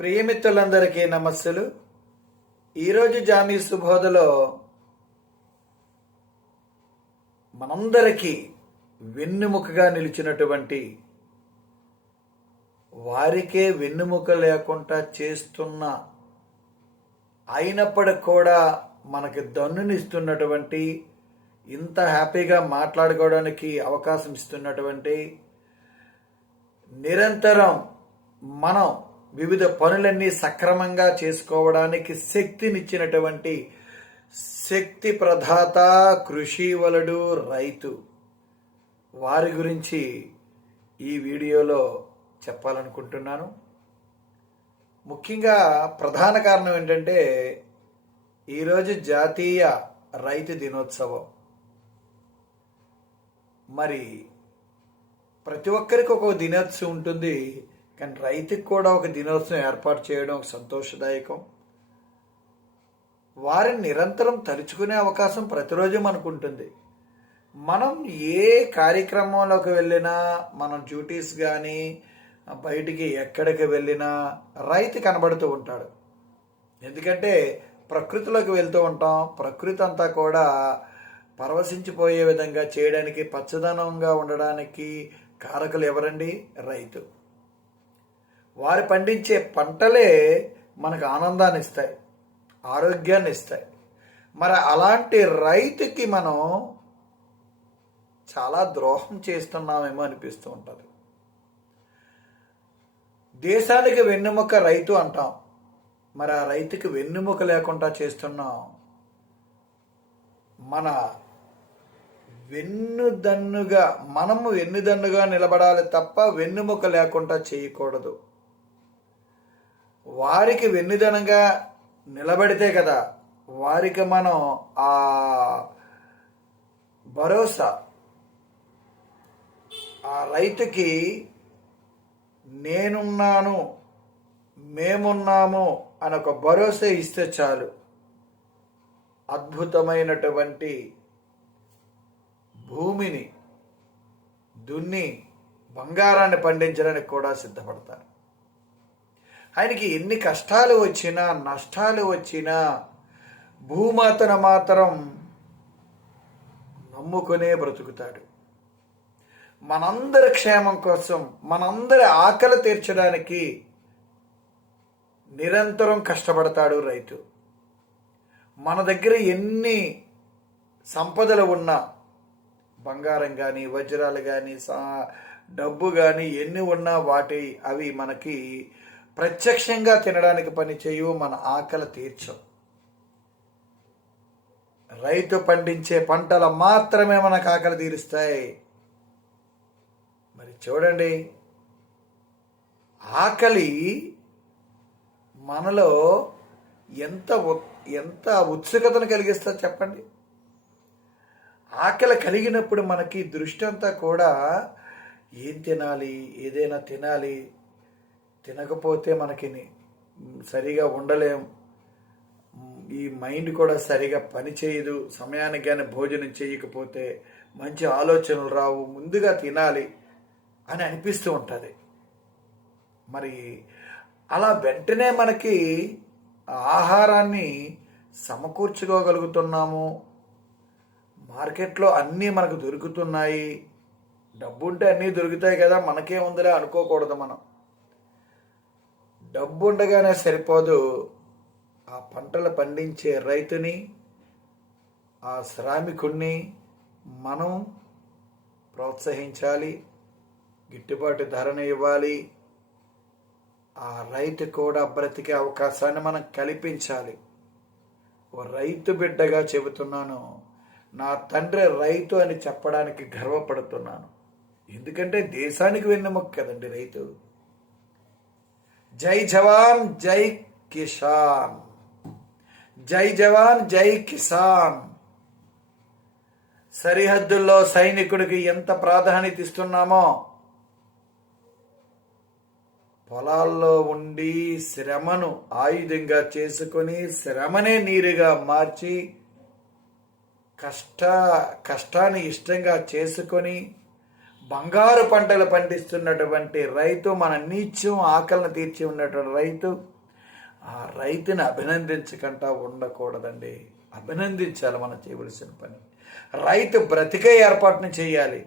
ప్రియమిత్రులందరికీ నమస్సులు. ఈరోజు జామీ సుబోధలో మనందరికీ వెన్నుముకగా నిలిచినటువంటి వారికే వెన్నుముక లేకుండా చేస్తున్న అయినప్పటికి కూడా మనకి దన్నునిస్తున్నటువంటి ఇంత హ్యాపీగా మాట్లాడుకోవడానికి అవకాశం ఇస్తున్నటువంటి నిరంతరం మనం వివిధ పనులన్నీ సక్రమంగా చేసుకోవడానికి శక్తినిచ్చినటువంటి శక్తి ప్రధాత కృషి వలడు రైతు. వారి గురించి ఈ వీడియోలో చెప్పాలనుకుంటున్నాను. ముఖ్యంగా ప్రధాన కారణం ఏంటంటే ఈరోజు జాతీయ రైతు దినోత్సవం. మరి ప్రతి ఒక్కరికి ఒక దినోత్సవం ఉంటుంది. కానీ రైతుకు కూడా ఒక దినోత్సవం ఏర్పాటు చేయడం ఒక సంతోషదాయకం. వారిని నిరంతరం తలుచుకునే అవకాశం ప్రతిరోజు మనకు ఉంటుంది మనం ఏ కార్యక్రమంలోకి వెళ్ళినా మన డ్యూటీస్ కానీ బయటికి ఎక్కడికి వెళ్ళినా రైతు కనబడుతూ ఉంటాడు. ఎందుకంటే ప్రకృతిలోకి వెళ్తూ ఉంటాం. ప్రకృతి అంతా కూడా పరవశించిపోయే విధంగా చేయడానికి పచ్చదనంగా ఉండడానికి కారకులు ఎవరండి? రైతు. వారు పండించే పంటలే మనకు ఆనందాన్ని ఇస్తాయి ఆరోగ్యాన్ని ఇస్తాయి. మరి అలాంటి రైతుకి మనం చాలా ద్రోహం చేస్తున్నామేమో అనిపిస్తూ ఉంటుంది. దేశానికి వెన్నెముక రైతు అంటాం. మరి ఆ రైతుకి వెన్నెముక లేకుండా చేస్తున్నాం. మన వెన్నుదన్నుగా మనము వెన్నుదన్నుగా నిలబడాలి తప్ప వెన్నుముక లేకుండా చేయకూడదు. వారికి వెన్నుదనంగా నిలబడితే కదా వారికి మనం ఆ భరోసా ఆ రైతుకి నేనున్నాను మేమున్నాము అని ఒక భరోసా ఇస్తే చాలు. అద్భుతమైనటువంటి భూమిని దున్ని బంగారాన్ని పండించడానికి కూడా సిద్ధపడతారు. ఆయనకి ఎన్ని కష్టాలు వచ్చినా నష్టాలు వచ్చినా భూమాతను మాత్రం నమ్ముకునే బ్రతుకుతాడు. మనందరి క్షేమం కోసం మనందరి ఆకలి తీర్చడానికి నిరంతరం కష్టపడతాడు రైతు. మన దగ్గర ఎన్ని సంపదలు ఉన్నా బంగారం కానీ వజ్రాలు కానీ డబ్బు కానీ ఎన్ని ఉన్నా వాటి అవి మనకి ప్రత్యక్షంగా తినడానికి పని చేయవు మన ఆకలి తీర్చవు రైతు పండించే పంటలు మాత్రమే మనకు ఆకలి తీరుస్తాయి. మరి చూడండి ఆకలి మనలో ఎంత ఎంత ఉత్సుకతను కలిగిస్తా చెప్పండి? ఆకలి కలిగినప్పుడు మనకి దృష్టి అంతా కూడా ఏం తినాలి ఏదైనా తినాలి తినకపోతే మనకి సరిగా ఉండలేం. ఈ మైండ్ కూడా సరిగా పని చేయదు. సమయానికి కానీ భోజనం చేయకపోతే మంచి ఆలోచనలు రావు. ముందుగా తినాలి అని అనిపిస్తూ ఉంటుంది. మరి అలా వెంటనే మనకి ఆహారాన్ని సమకూర్చుకోగలుగుతున్నాము. మార్కెట్లో అన్నీ మనకు దొరుకుతున్నాయి. డబ్బు ఉంటే అన్నీ దొరుకుతాయి కదా. మనకే ఉందిలే అనుకోకూడదు మనం. డబ్బు ఉండగానే సరిపోదు. ఆ పంటలు పండించే రైతుని ఆ శ్రామికుణ్ణి మనం ప్రోత్సహించాలి గిట్టుబాటు ధరను ఇవ్వాలి ఆ రైతు కూడా బ్రతికే అవకాశాన్ని మనం కల్పించాలి. ఓ రైతు బిడ్డగా చెబుతున్నాను నా తండ్రి రైతు అని చెప్పడానికి గర్వపడుతున్నాను. ఎందుకంటే దేశానికి వెన్నెముక కదండి రైతు. జై జవాన్ జై కిసాన్. జై జవాన్ జై కిసాన్. సరిహద్దుల్లో సైనికుడికి ఎంత ప్రాధాన్యత ఇస్తున్నామో పొలాల్లో ఉండి శ్రమను ఆయుధంగా చేసుకొని శ్రమనే నీరుగా మార్చి కష్ట కష్టాన్ని ఇష్టంగా చేసుకొని బంగారు పంటలు పండిస్తున్నటువంటి రైతు మన నీత్యం ఆకలిని తీర్చి ఉన్నటువంటి రైతు ఆ రైతుని అభినందించకుండా ఉండకూడదండి. అభినందించాలి మనం చేయవలసిన పని. రైతు బ్రతికే ఏర్పాటును చేయాలి.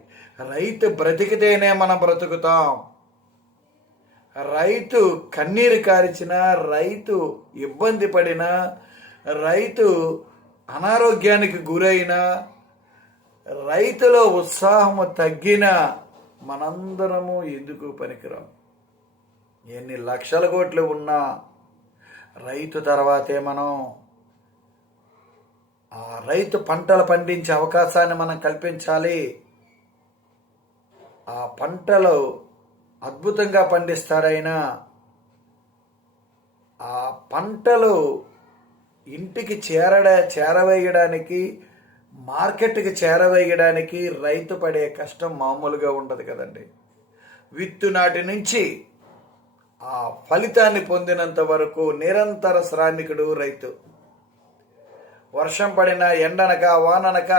రైతు బ్రతికితేనే మనం బ్రతుకుతాం. రైతు కన్నీరు కారిచిన రైతు ఇబ్బంది పడిన రైతు అనారోగ్యానికి గురైన రైతులో ఉత్సాహము తగ్గిన మనందరము ఎందుకు పనికిరాం? ఎన్ని లక్షల కోట్లు ఉన్నా రైతు తర్వాతే మనం ఆ రైతు పంటలు పండించే అవకాశాన్ని మనం కల్పించాలి. ఆ పంటలు అద్భుతంగా పండిస్తారైనా ఆ పంటలు ఇంటికి చేరడ చేరవేయడానికి మార్కెట్కి చేరవేయడానికి రైతు పడే కష్టం మామూలుగా ఉండదు కదండి. విత్తు నాటి నుంచి ఆ ఫలితాన్ని పొందినంత వరకు నిరంతర శ్రామికుడు రైతు. వర్షం పడిన ఎండనక వాననక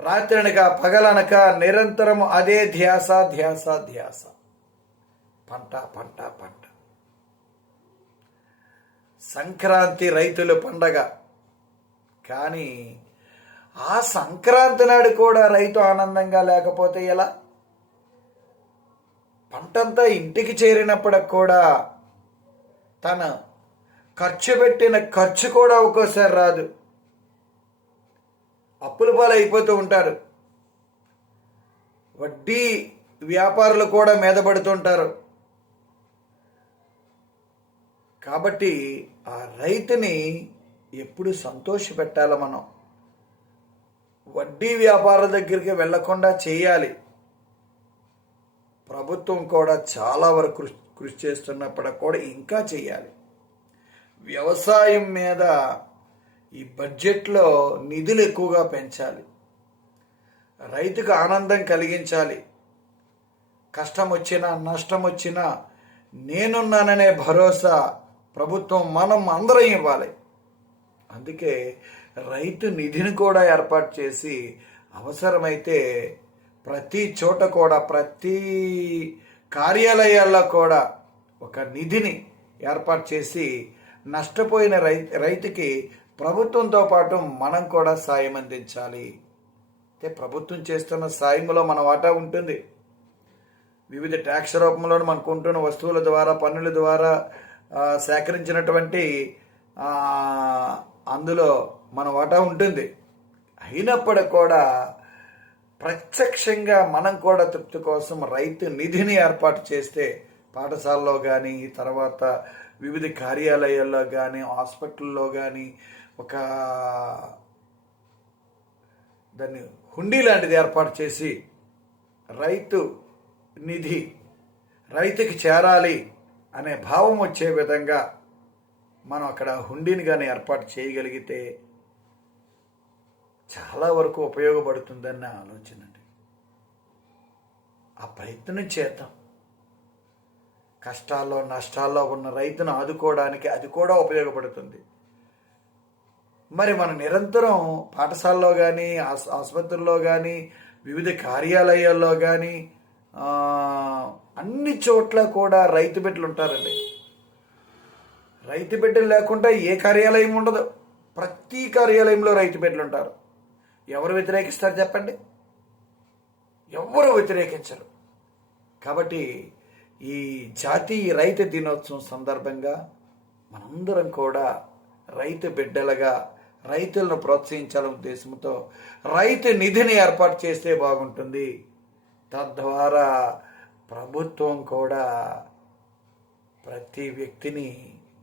రాత్రనక పగలనక నిరంతరం అదే ధ్యాస ధ్యాస ధ్యాస. పంట పంట పంట. సంక్రాంతి రైతుల పండగ. కానీ ఆ సంక్రాంతి నాడు కూడా రైతు ఆనందంగా లేకపోతే ఎలా? పంటంతా ఇంటికి చేరినప్పటికి కూడా తన ఖర్చు పెట్టిన ఖర్చు కూడా ఒక్కోసారి రాదు. అప్పుల పాలు అయిపోతూ ఉంటారు. వడ్డీ వ్యాపారులు కూడా మీద పడుతుంటారు కాబట్టి ఆ రైతుని ఎప్పుడు సంతోష పెట్టాలి మనం? వడ్డీ వ్యాపారుల దగ్గరికి వెళ్ళకుండా చేయాలి. ప్రభుత్వం కూడా చాలా వరకు కృషి కృషి చేస్తున్నప్పటికి కూడా ఇంకా చేయాలి. వ్యవసాయం మీద ఈ బడ్జెట్లో నిధులు ఎక్కువగా పెంచాలి. రైతుకు ఆనందం కలిగించాలి. కష్టం వచ్చినా నష్టం వచ్చినా నేనున్నాననే భరోసా ప్రభుత్వం మనం అందరం ఇవ్వాలి. అందుకే రైతు నిధిని కూడా ఏర్పాటు చేసి అవసరమైతే ప్రతి చోట కూడా ప్రతి కార్యాలయాల్లో కూడా ఒక నిధిని ఏర్పాటు చేసి నష్టపోయిన రై రైతుకి ప్రభుత్వంతో పాటు మనం కూడా సాయం అందించాలి. అయితే ప్రభుత్వం చేస్తున్న సాయంలో మన వాటా ఉంటుంది. వివిధ ట్యాక్స్ రూపంలో మనకు ఉంటున్న వస్తువుల ద్వారా పన్నుల ద్వారా సేకరించినటువంటి అందులో మన వాటా ఉంటుంది. అయినప్పటికి కూడా ప్రత్యక్షంగా మనం కూడా తృప్తి కోసం రైతు నిధిని ఏర్పాటు చేస్తే పాఠశాలలో కానీ తర్వాత వివిధ కార్యాలయాల్లో కానీ హాస్పిటల్లో కానీ ఒక దాన్ని హుండీ లాంటిది ఏర్పాటు చేసి రైతు నిధి రైతుకి చేరాలి అనే భావం వచ్చే విధంగా మనం అక్కడ హుండీని కానీ ఏర్పాటు చేయగలిగితే చాలా వరకు ఉపయోగపడుతుందన్న ఆలోచన అండి. ఆ ప్రయత్నం చేద్దాం. కష్టాల్లో నష్టాల్లో ఉన్న రైతును ఆదుకోవడానికి అది కూడా ఉపయోగపడుతుంది. మరి మనం నిరంతరం పాఠశాలలో కానీ ఆసుపత్రుల్లో కానీ వివిధ కార్యాలయాల్లో కానీ అన్ని చోట్ల కూడా రైతు బిడ్డలు ఉంటారండి. రైతు బిడ్డలు లేకుండా ఏ కార్యాలయం ఉండదు. ప్రతి కార్యాలయంలో రైతు బిడ్డలు ఉంటారు. ఎవరు వ్యతిరేకిస్తారు చెప్పండి? ఎవరు వ్యతిరేకించరు? కాబట్టి ఈ జాతీయ రైతు దినోత్సవం సందర్భంగా మనందరం కూడా రైతు బిడ్డలుగా రైతులను ప్రోత్సహించాలనే ఉద్దేశంతో రైతు నిధిని ఏర్పాటు చేస్తే బాగుంటుంది. తద్వారా ప్రభుత్వం కూడా ప్రతి వ్యక్తిని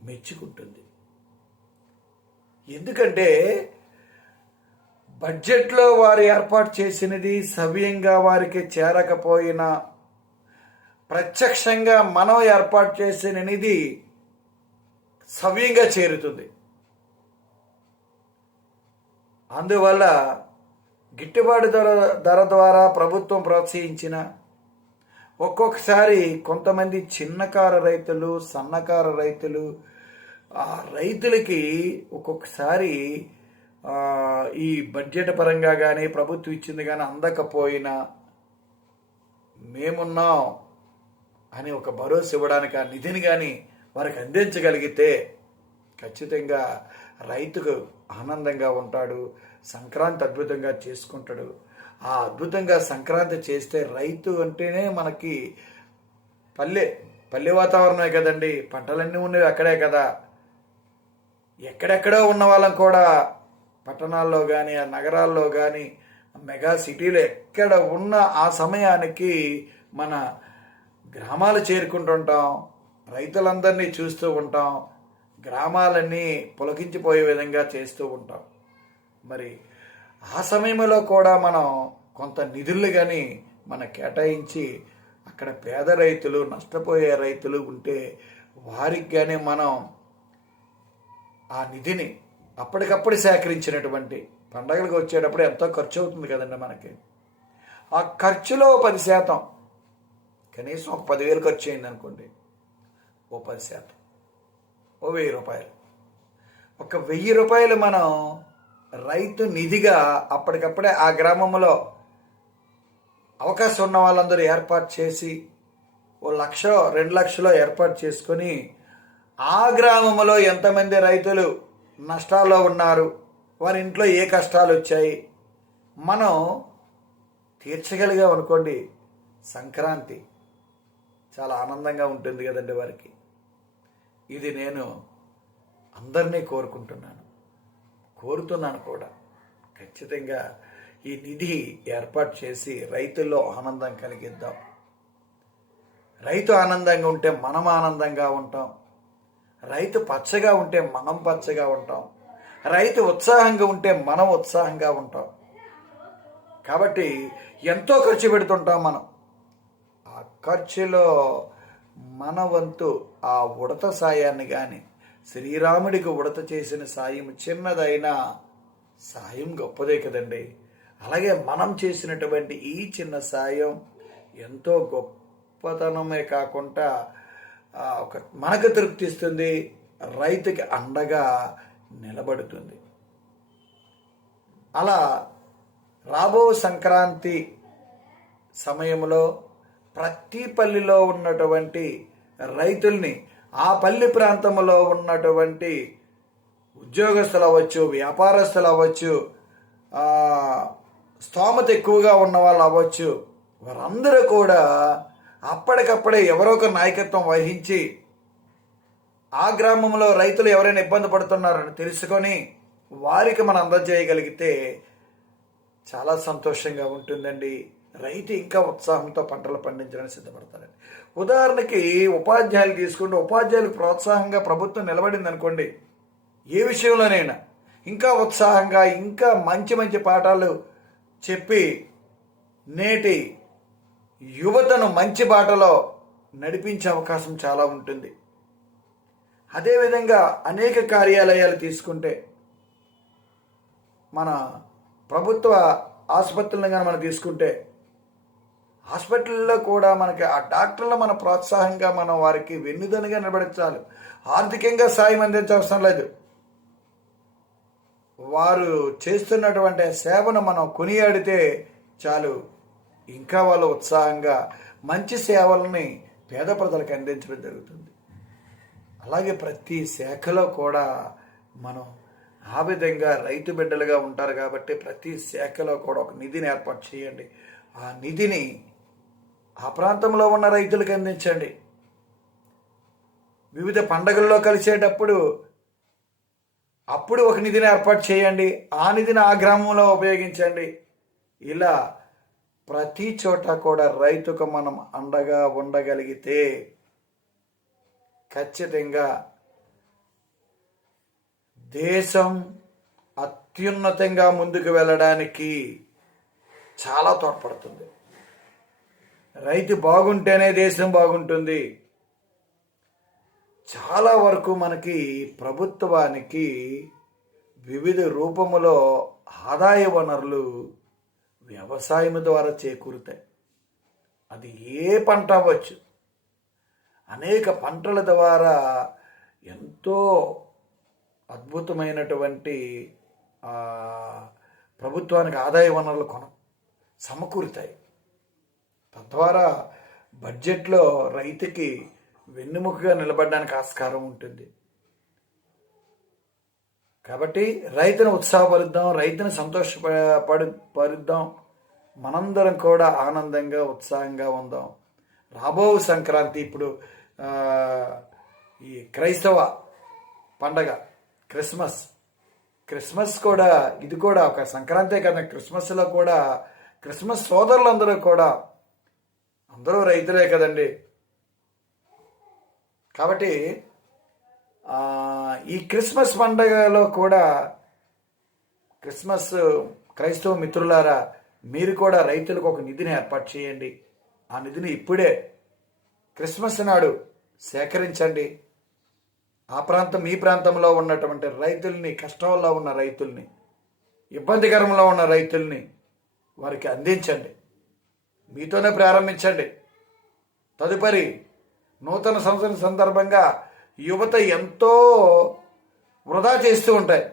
మెచ్చుకుంటుంది. ఎందుకంటే బడ్జెట్లో వారు ఏర్పాటు చేసినది సవ్యంగా వారికి చేరకపోయినా ప్రత్యక్షంగా మనం ఏర్పాటు చేసిన నిధి సవ్యంగా చేరుతుంది. అందువల్ల గిట్టుబాటు ధర ధర ద్వారా ప్రభుత్వం ప్రోత్సహించిన ఒక్కొక్కసారి కొంతమంది చిన్నకారు రైతులు సన్నకారు రైతులు ఆ రైతులకి ఒక్కొక్కసారి ఈ బడ్జెట్ పరంగా కానీ ప్రభుత్వం ఇచ్చింది కానీ అందకపోయినా మేమున్నాం అని ఒక భరోసా ఇవ్వడానికి ఆ నిధిని కానీ వారికి అందించగలిగితే ఖచ్చితంగా రైతుకు ఆనందంగా ఉంటాడు సంక్రాంతి అద్భుతంగా చేసుకుంటాడు. ఆ అద్భుతంగా సంక్రాంతి చేస్తే రైతు అంటేనే మనకి పల్లె. పల్లె వాతావరణమే కదండి. పంటలన్నీ ఉన్నవి అక్కడే కదా. ఎక్కడెక్కడో ఉన్న వాళ్ళం కూడా పట్టణాల్లో కానీ ఆ నగరాల్లో కానీ మెగా సిటీలో ఎక్కడ ఉన్న ఆ సమయానికి మన గ్రామాలు చేరుకుంటుంటాం. రైతులందరినీ చూస్తూ ఉంటాం. గ్రామాలన్నీ పులకించిపోయే విధంగా చేస్తూ ఉంటాం. మరి ఆ సమయంలో కూడా మనం కొంత నిధులు కానీ మన కేటాయించి అక్కడ పేద రైతులు నష్టపోయే రైతులు ఉంటే వారికి కానీ మనం ఆ నిధిని అప్పటికప్పుడు సేకరించినటువంటి పండగలకు వచ్చేటప్పుడు ఎంతో ఖర్చు అవుతుంది కదండి మనకి. ఆ ఖర్చులో పది శాతం కనీసం ఒక పదివేలు ఖర్చు అయింది అనుకోండి ఓ పది శాతం ఓ వెయ్యి రూపాయలు. ఒక వెయ్యి రూపాయలు మనం రైతు నిధిగా అప్పటికప్పుడే ఆ గ్రామంలో అవకాశం ఉన్న వాళ్ళందరూ ఏర్పాటు చేసి ఓ లక్ష రెండు లక్షలో ఏర్పాటు చేసుకొని ఆ గ్రామంలో ఎంతమంది రైతులు నష్టాల్లో ఉన్నారు వారి ఇంట్లో ఏ కష్టాలు వచ్చాయి మనం తీర్చగలిగాం అనుకోండి సంక్రాంతి చాలా ఆనందంగా ఉంటుంది కదండి వారికి. ఇది నేను అందరినీ కోరుకుంటున్నాను. కోరుతున్నాను కూడా. ఖచ్చితంగా ఈ నిధి ఏర్పాటు చేసి రైతుల్లో ఆనందం కలిగిద్దాం. రైతు ఆనందంగా ఉంటే మనం ఆనందంగా ఉంటాం. రైతు పచ్చగా ఉంటే మనం పచ్చగా ఉంటాం. రైతు ఉత్సాహంగా ఉంటే మనం ఉత్సాహంగా ఉంటాం. కాబట్టి ఎంతో ఖర్చు పెడుతుంటాం మనం. ఆ ఖర్చులో మన వంతు ఆ ఉడత సాయాన్ని కానీ శ్రీరాముడికి ఉడత చేసిన సాయం చిన్నదైనా సాయం గొప్పదే కదండి. అలాగే మనం చేసినటువంటి ఈ చిన్న సాయం ఎంతో గొప్పతనమే కాకుండా ఒక మనకు తృప్తిస్తుంది రైతుకి అండగా నిలబడుతుంది. అలా రాబో సంక్రాంతి సమయంలో ప్రతి పల్లిలో ఉన్నటువంటి రైతుల్ని ఆ పల్లి ప్రాంతంలో ఉన్నటువంటి ఉద్యోగస్తులు అవ్వచ్చు వ్యాపారస్తులు అవ్వచ్చు స్తోమత ఎక్కువగా ఉన్న వాళ్ళు అవ్వచ్చు వారందరూ కూడా అప్పటికప్పుడే ఎవరో ఒక నాయకత్వం వహించి ఆ గ్రామంలో రైతులు ఎవరైనా ఇబ్బంది పడుతున్నారని తెలుసుకొని వారికి మనం అందజేయగలిగితే చాలా సంతోషంగా ఉంటుందండి. రైతు ఇంకా ఉత్సాహంతో పంటలు పండించడానికి సిద్ధపడతారండి ఉదాహరణకి ఉపాధ్యాయులు తీసుకుంటే ఉపాధ్యాయులకు ప్రోత్సాహంగా ప్రభుత్వం నిలబడింది అనుకోండి ఏ విషయంలోనైనా ఇంకా ఉత్సాహంగా ఇంకా మంచి మంచి పాఠాలు చెప్పి నేటి యువతను మంచి బాటలో నడిపించే అవకాశం చాలా ఉంటుంది. అదేవిధంగా అనేక కార్యాలయాలు తీసుకుంటే మన ప్రభుత్వ ఆసుపత్రులను కానీ మనం తీసుకుంటే హాస్పిటల్లో కూడా మనకి ఆ డాక్టర్లు మన ప్రోత్సాహంగా మనం వారికి వెన్నుదనుగా నిలబడించాలి ఆర్థికంగా సాయం అందించవసరం లేదు. వారు చేస్తున్నటువంటి సేవను మనం కొనియాడితే చాలు. ఇంకా వాళ్ళు ఉత్సాహంగా మంచి సేవల్ని పేద ప్రజలకు అందించడం జరుగుతుంది. అలాగే ప్రతి శాఖలో కూడా మనం ఆ విధంగా రైతు బిడ్డలుగా ఉంటారు కాబట్టి ప్రతి శాఖలో కూడా ఒక నిధిని ఏర్పాటు చేయండి. ఆ నిధిని ఆ ప్రాంతంలో ఉన్న రైతులకు అందించండి. వివిధ పండగల్లో కలిసేటప్పుడు అప్పుడు ఒక నిధిని ఏర్పాటు చేయండి. ఆ నిధిని ఆ గ్రామంలో ఉపయోగించండి. ఇలా ప్రతి చోట కూడా రైతుకు మనం అండగా ఉండగలిగితే ఖచ్చితంగా దేశం అత్యున్నతంగా ముందుకు వెళ్ళడానికి చాలా తోడ్పడుతుంది. రైతు బాగుంటేనే దేశం బాగుంటుంది. చాలా వరకు మనకి ప్రభుత్వానికి వివిధ రూపములో ఆదాయ వనరులు వ్యవసాయం ద్వారా చేకూరుతాయి. అది ఏ పంట అవ్వచ్చు? అనేక పంటల ద్వారా ఎంతో అద్భుతమైనటువంటి ప్రభుత్వానికి ఆదాయ వనరులు కొన సమకూరుతాయి. తద్వారా బడ్జెట్లో రైతుకి వెన్నుముకగా నిలబడడానికి ఆస్కారం ఉంటుంది. కాబట్టి రైతును ఉత్సాహపరుద్దాం రైతును సంతోషపడు పరుద్దాం మనందరం కూడా ఆనందంగా ఉత్సాహంగా ఉందాం. రాబో సంక్రాంతి ఇప్పుడు ఈ క్రైస్తవ పండగ క్రిస్మస్. క్రిస్మస్ కూడా ఇది కూడా ఒక సంక్రాంతే కదా క్రిస్మస్లో కూడా క్రిస్మస్ సోదరులందరూ కూడా అందరూ రైతులే కదండి. కాబట్టి ఈ క్రిస్మస్ పండగలో కూడా క్రిస్మస్ క్రైస్తవ మిత్రులారా మీరు కూడా రైతులకు ఒక నిధిని ఏర్పాటు చేయండి. ఆ నిధిని ఇప్పుడే క్రిస్మస్ నాడు సేకరించండి. ఆ ప్రాంతం మీ ప్రాంతంలో ఉన్నటువంటి రైతుల్ని కష్టంలో ఉన్న రైతుల్ని ఇబ్బందికరంలో ఉన్న రైతుల్ని వారికి అందించండి. మీతోనే ప్రారంభించండి. తదుపరి నూతన సంవత్సరం సందర్భంగా యువత ఎంతో వృధా చేస్తూ ఉంటాయి.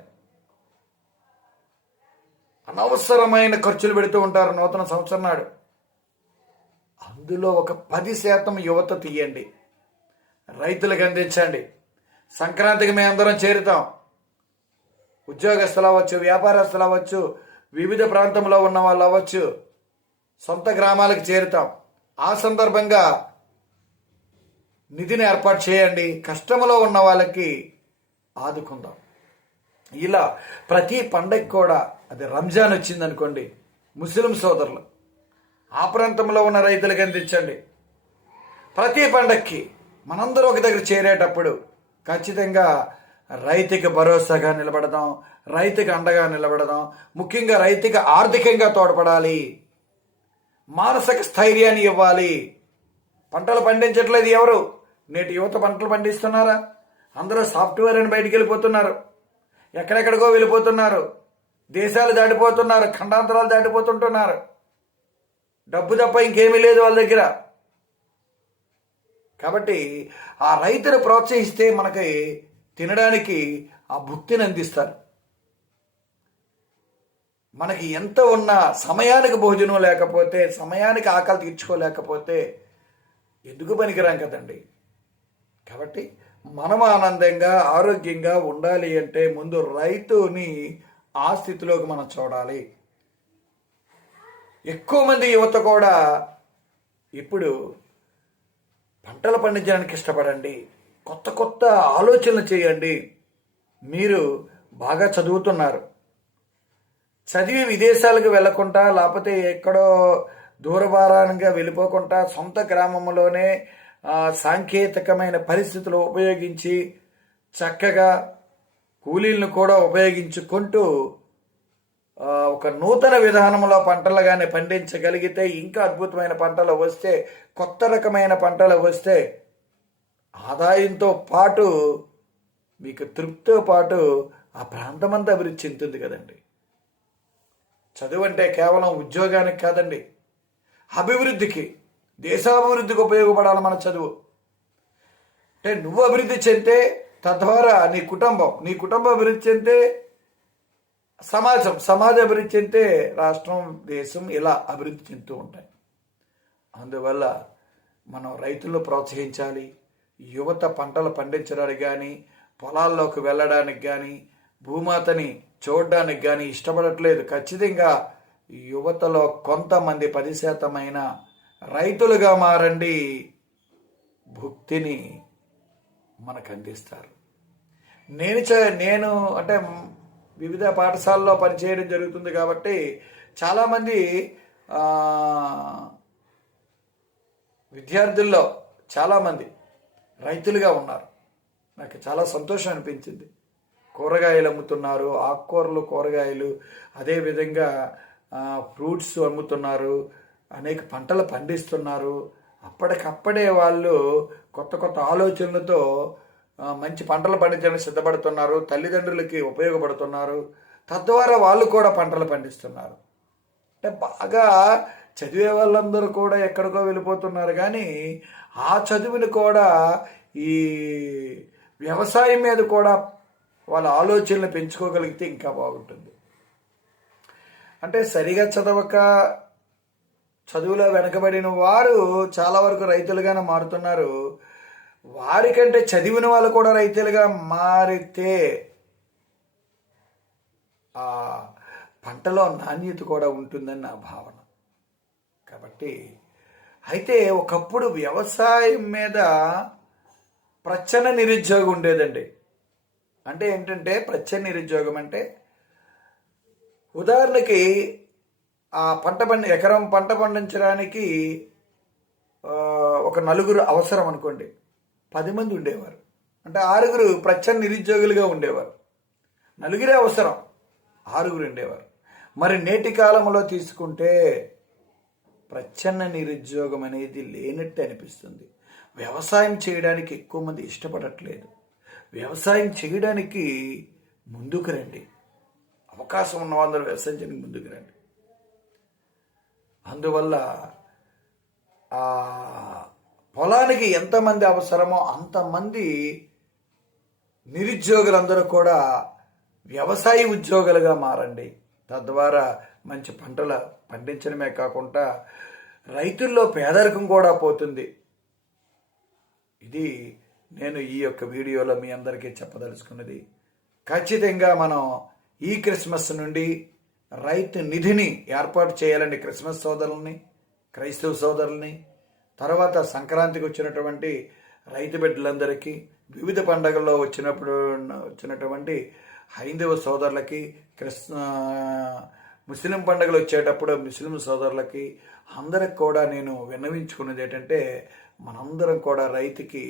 అనవసరమైన ఖర్చులు పెడుతూ ఉంటారు నూతన సంవత్సరం నాడు. అందులో ఒక పది శాతం యువత తీయండి. రైతులకు అందించండి. సంక్రాంతికి మేము అందరం చేరుతాం. ఉద్యోగస్తులు అవ్వచ్చు వ్యాపారస్తులు అవ్వచ్చు వివిధ ప్రాంతంలో ఉన్న వాళ్ళు అవ్వచ్చు. సొంత గ్రామాలకు చేరుతాం. ఆ సందర్భంగా నిధిని ఏర్పాటు చేయండి. కష్టంలో ఉన్న వాళ్ళకి ఆదుకుందాం. ఇలా ప్రతి పండగ కూడా అది రంజాన్ వచ్చింది అనుకోండి ముస్లిం సోదరులు ఆ ప్రాంతంలో ఉన్న రైతులకు అందించండి ప్రతి పండక్కి మనందరూ ఒక దగ్గర చేరేటప్పుడు ఖచ్చితంగా రైతుకి భరోసాగా నిలబడదాం రైతుకి అండగా నిలబడదాం ముఖ్యంగా రైతుకి ఆర్థికంగా తోడ్పడాలి. మానసిక స్థైర్యాన్ని ఇవ్వాలి. పంటలు పండించట్లేదు ఎవరు? నేటి యువత పంటలు పండిస్తున్నారా? అందరూ సాఫ్ట్వేర్ అని బయటికి వెళ్ళిపోతున్నారు. ఎక్కడెక్కడికో వెళ్ళిపోతున్నారు. దేశాలు దాటిపోతున్నారు. ఖండాంతరాలు దాటిపోతుంటున్నారు. డబ్బు తప్ప ఇంకేమీ లేదు వాళ్ళ దగ్గర. కాబట్టి ఆ రైతును ప్రోత్సహిస్తే మనకి తినడానికి ఆ భుక్తిని అందిస్తారు. మనకి ఎంత ఉన్నా సమయానికి భోజనం లేకపోతే సమయానికి ఆకలి తీర్చుకోలేకపోతే ఎందుకు పనికిరాం కదండి? కాబట్టి మనం ఆనందంగా ఆరోగ్యంగా ఉండాలి అంటే ముందు రైతుని ఆ స్థితిలోకి మనం చూడాలి. ఎక్కువ మంది యువత కూడా ఇప్పుడు పంటలు పండించడానికి ఇష్టపడండి. కొత్త కొత్త ఆలోచనలు చేయండి. మీరు బాగా చదువుతున్నారు. చదివి విదేశాలకు వెళ్ళకుండా లేకపోతే ఎక్కడో దూరభారానికి వెళ్ళిపోకుండా సొంత గ్రామంలోనే సాంకేతికమైన పరిస్థితులు ఉపయోగించి చక్కగా కూలీలను కూడా ఉపయోగించుకుంటూ ఒక నూతన విధానంలో పంటలు కానీ పండించగలిగితే ఇంకా అద్భుతమైన పంటలు వస్తే కొత్త రకమైన పంటలు వస్తే ఆదాయంతో పాటు మీకు తృప్తితో పాటు ఆ ప్రాంతమంతా అభివృద్ధి చెందుతుంది కదండి. చదువు అంటే కేవలం ఉద్యోగానికి కాదండి. అభివృద్ధికి దేశాభివృద్ధికి ఉపయోగపడాలి మన చదువు. అంటే నువ్వు అభివృద్ధి చెందితే తద్వారా నీ కుటుంబం నీ కుటుంబం అభివృద్ధి చెందితే సమాజం సమాజ అభివృద్ధి చెందితే రాష్ట్రం దేశం ఇలా అభివృద్ధి చెందుతూ ఉంటాయి. అందువల్ల మనం రైతులను ప్రోత్సహించాలి యువత పంటలు పండించడానికి కానీ పొలాల్లోకి వెళ్ళడానికి కానీ భూమాతని చూడడానికి కానీ ఇష్టపడట్లేదు. ఖచ్చితంగా యువతలో కొంతమంది పది శాతమైన రైతులుగా మారండి. భుక్తిని మనకు అందిస్తారు. నేను చ- నేను అంటే వివిధ పాఠశాలలో పనిచేయడం జరుగుతుంది కాబట్టి చాలామంది విద్యార్థుల్లో చాలామంది రైతులుగా ఉన్నారు. నాకు చాలా సంతోషం అనిపించింది. కూరగాయలు అమ్ముతున్నారు ఆకుకూరలు కూరగాయలు అదేవిధంగా ఫ్రూట్స్ అమ్ముతున్నారు అనేక పంటలు పండిస్తున్నారు. అప్పటికప్పుడే వాళ్ళు కొత్త కొత్త ఆలోచనలతో మంచి పంటలు పండించడానికి సిద్ధపడుతున్నారు తల్లిదండ్రులకి ఉపయోగపడుతున్నారు. తద్వారా వాళ్ళు కూడా పంటలు పండిస్తున్నారు. అంటే బాగా చదివే వాళ్ళందరూ కూడా ఎక్కడికో వెళ్ళిపోతున్నారు. కానీ ఆ చదువుని కూడా ఈ వ్యవసాయం మీద కూడా వాళ్ళ ఆలోచనలు పెంచుకోగలిగితే ఇంకా బాగుంటుంది. అంటే సరిగా చదవక చదువులో వెనకబడిన వారు చాలా వరకు రైతులుగానే మారుతున్నారు. వారికంటే చదివిన వాళ్ళు కూడా రైతులుగా మారితే ఆ పంటలో నాణ్యత కూడా ఉంటుందని నా భావన. కాబట్టి అయితే ఒకప్పుడు వ్యవసాయం మీద ప్రచ్ఛన్న నిరుద్యోగం ఉండేదండి. అంటే ఏంటంటే ప్రచ్ఛన్న నిరుద్యోగం అంటే ఉదాహరణకి ఆ పంట పండి ఎకరం పంట పండించడానికి ఒక నలుగురు అవసరం అనుకోండి. పది మంది ఉండేవారు. అంటే ఆరుగురు ప్రచ్ఛన్న నిరుద్యోగులుగా ఉండేవారు. నలుగురే అవసరం. ఆరుగురు ఉండేవారు. మరి నేటి కాలంలో తీసుకుంటే ప్రచ్ఛన్న నిరుద్యోగం అనేది లేనట్టు అనిపిస్తుంది. వ్యవసాయం చేయడానికి ఎక్కువ మంది ఇష్టపడట్లేదు. వ్యవసాయం చేయడానికి ముందుకు రండి. అవకాశం ఉన్న వాళ్ళందరూ వ్యవసాయం చేయడానికి ముందుకు రండి. అందువల్ల ఆ పొలానికి ఎంతమంది అవసరమో అంతమంది నిరుద్యోగులందరూ కూడా వ్యవసాయ ఉద్యోగులుగా మారండి. తద్వారా మంచి పంటలు పండించడమే కాకుండా రైతుల్లో పేదరికం కూడా పోతుంది. ఇది నేను ఈ యొక్క వీడియోలో మీ అందరికీ చెప్పదలుచుకున్నది ఖచ్చితంగా మనం ఈ క్రిస్మస్ నుండి రైతు నిధిని ఏర్పాటు చేయాలండి క్రిస్మస్ సోదరుల్ని క్రైస్తవ సోదరుల్ని. తర్వాత సంక్రాంతికి వచ్చినటువంటి రైతు బిడ్డలందరికీ వివిధ పండగల్లో వచ్చినప్పుడు వచ్చినటువంటి హైందవ సోదరులకి క్రిస్మ ముస్లిం పండుగలు వచ్చేటప్పుడు ముస్లిం సోదరులకి అందరికి కూడా నేను విన్నవించుకున్నది ఏంటంటే మనందరం కూడా రైతుకి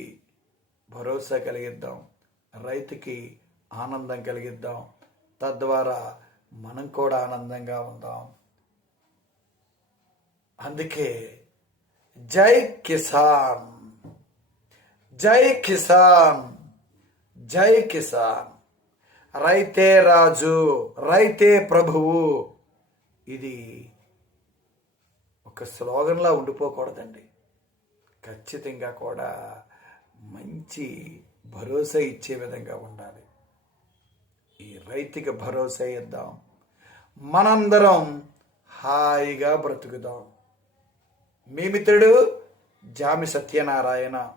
భరోసా కలిగిద్దాం రైతుకి ఆనందం కలిగిద్దాం తద్వారా మనం కూడా ఆనందంగా ఉందాం. అందుకే జై కిసాన్ జై కిసాన్ జై కిసాన్. రైతే రాజు రైతే ప్రభువు. ఇది ఒక స్లోగన్లా ఉండిపోకూడదండి. ఖచ్చితంగా కూడా మంచి భరోసా ఇచ్చే విధంగా ఉండాలి. ఈ రైతుకి భరోసా ఇద్దాం. మనందరం హాయిగా బ్రతుకుదాం. మీ మిత్రుడు జామి సత్యనారాయణ.